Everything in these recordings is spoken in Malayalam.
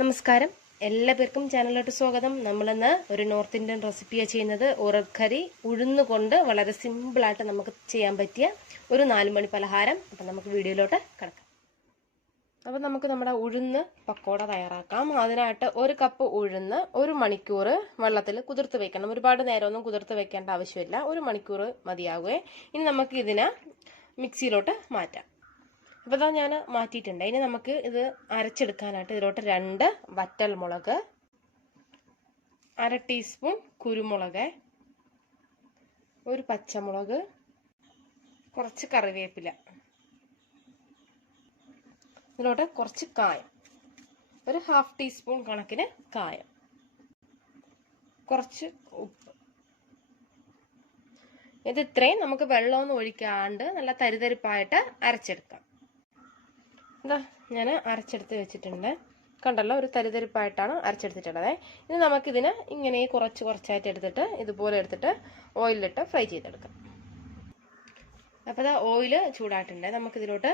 നമസ്കാരം. എല്ലാ പേർക്കും ചാനലിലോട്ട് സ്വാഗതം. നമ്മളിന്ന് ഒരു നോർത്ത് ഇന്ത്യൻ റെസിപ്പിയാണ് ചെയ്യുന്നത്. ഉറക്കരി ഉഴുന്നുകൊണ്ട് വളരെ സിമ്പിളായിട്ട് നമുക്ക് ചെയ്യാൻ പറ്റിയ ഒരു നാലുമണി പലഹാരം. അപ്പം നമുക്ക് വീഡിയോയിലോട്ട് കിടക്കാം. അപ്പം നമുക്ക് നമ്മുടെ ഉഴുന്ന് പക്കോട തയ്യാറാക്കാം. അതിനായിട്ട് ഒരു കപ്പ് ഉഴുന്ന് ഒരു മണിക്കൂർ വെള്ളത്തിൽ കുതിർത്ത് വെക്കണം. ഒരുപാട് നേരമൊന്നും കുതിർത്ത് വെക്കേണ്ട ആവശ്യമില്ല. ഒരു മണിക്കൂർ മതിയാകുമേ ഇനി നമുക്ക് ഇതിനെ മിക്സിയിലോട്ട് മാറ്റാം. അപ്പോൾ ഇതാ ഞാൻ മാറ്റിയിട്ടുണ്ട്. ഇനി നമുക്ക് ഇത് അരച്ചെടുക്കാനായിട്ട് ഇതിലോട്ട് രണ്ട് വറ്റൽ മുളക് അര ടീസ്പൂൺ കുരുമുളക് ഒരു പച്ചമുളക് കുറച്ച് കറിവേപ്പില. ഇതിലോട്ട് കുറച്ച് കായം. ഒരു ഹാഫ് ടീസ്പൂൺ കണക്കിന് കായം. കുറച്ച് ഉപ്പ്. ഇത് ഇത്രയും നമുക്ക് വെള്ളമൊന്നും ഒഴിക്കാണ്ട് നല്ല തരിതരിപ്പായിട്ട് അരച്ചെടുക്കാം. എന്താ ഞാൻ അരച്ചെടുത്ത് വെച്ചിട്ടുണ്ട്. കണ്ടല്ലോ ഒരു തരിതരിപ്പായിട്ടാണ് അരച്ചെടുത്തിട്ടുള്ളത്. ഇനി നമുക്കിതിന് ഇങ്ങനെ കുറച്ച് കുറച്ചായിട്ട് എടുത്തിട്ട് ഇതുപോലെ എടുത്തിട്ട് ഓയിലിട്ട് ഫ്രൈ ചെയ്തെടുക്കാം. അപ്പോൾ ഇതാ ഓയിൽ ചൂടായിട്ടുണ്ട്. നമുക്കിതിലോട്ട്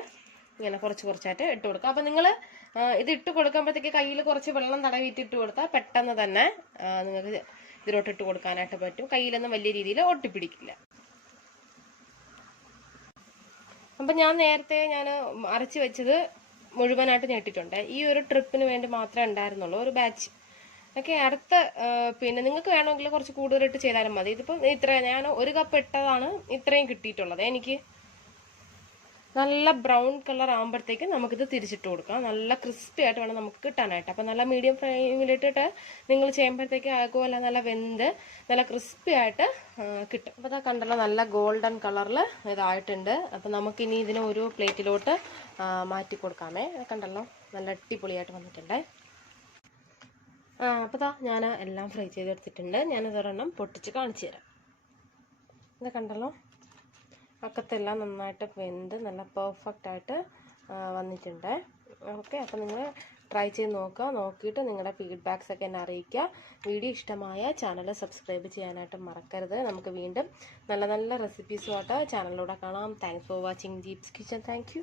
ഇങ്ങനെ കുറച്ച് കുറച്ചായിട്ട് ഇട്ട് കൊടുക്കാം. അപ്പം നിങ്ങൾ ഇത് ഇട്ട് കൊടുക്കുമ്പോഴത്തേക്ക് കയ്യിൽ കുറച്ച് വെള്ളം തടവിയിട്ട് ഇട്ട് കൊടുത്താൽ പെട്ടെന്ന് തന്നെ നിങ്ങൾക്ക് ഇതിലോട്ട് ഇട്ട് കൊടുക്കാനായിട്ട് പറ്റും. കയ്യിലൊന്നും വലിയ രീതിയിൽ ഒട്ടിപ്പിടിക്കില്ല. അപ്പം ഞാൻ നേരത്തെ ഞാൻ അരച്ച് വെച്ചത് മുഴുവനായിട്ട് ഞെട്ടിട്ടുണ്ട് ഈ ഒരു ട്രിപ്പിന് വേണ്ടി മാത്രമേ ഉണ്ടായിരുന്നുള്ളൂ ഒരു ബാച്ച് ഓക്കെ അടുത്ത പിന്നെ നിങ്ങൾക്ക് വേണമെങ്കിൽ കുറച്ച് കൂടുതലിട്ട് ചെയ്താലും മതി. ഇതിപ്പം ഇത്ര ഞാൻ ഒരു കപ്പ് ഇട്ടതാണ് ഇത്രയും കിട്ടിയിട്ടുള്ളത്. എനിക്ക് നല്ല ബ്രൗൺ കളർ ആകുമ്പോഴത്തേക്ക് നമുക്കിത് തിരിച്ചിട്ട് കൊടുക്കാം. നല്ല ക്രിസ്പി ആയിട്ട് വേണം നമുക്ക് കിട്ടാനായിട്ട്. അപ്പം നല്ല മീഡിയം ഫ്ലെയിമിലിട്ടിട്ട് നിങ്ങൾ ചെയ്യുമ്പോഴത്തേക്ക് ആകുമല്ല നല്ല വെന്ത് നല്ല ക്രിസ്പി ആയിട്ട് കിട്ടും. അപ്പോൾ അതാ കണ്ടല്ലോ നല്ല ഗോൾഡൻ കളറിൽ ഇതായിട്ടുണ്ട്. അപ്പം നമുക്കിനി ഇതിനെ ഒരു പ്ലേറ്റിലോട്ട് മാറ്റി കൊടുക്കാമേ. കണ്ടല്ലോ? നല്ല അടിപൊളിയായിട്ട് വന്നിട്ടുണ്ട്. അപ്പോൾ ദാ ഞാൻ എല്ലാം ഫ്രൈ ചെയ്തെടുത്തിട്ടുണ്ട്. ഞാനതൊരെണ്ണം പൊട്ടിച്ച് കാണിച്ചു തരാം. ഇത് കണ്ടല്ലോ? അക്കത്തെല്ലാം നന്നായിട്ട് വെന്ത് നല്ല പെർഫെക്റ്റ് ആയിട്ട് വന്നിട്ടുണ്ട്. ഓക്കെ അപ്പോൾ നിങ്ങൾ ട്രൈ ചെയ്ത് നോക്കുക. നോക്കിയിട്ട് നിങ്ങളുടെ ഫീഡ്ബാക്സ് ഒക്കെ എന്നെ അറിയിക്കുക. വീഡിയോ ഇഷ്ടമായ ചാനൽ സബ്സ്ക്രൈബ് ചെയ്യാനായിട്ട് മറക്കരുത്. നമുക്ക് വീണ്ടും നല്ല നല്ല റെസിപ്പീസുമായിട്ട് ചാനലിലൂടെ കാണാം. Thanks for watching Deeps kitchen thank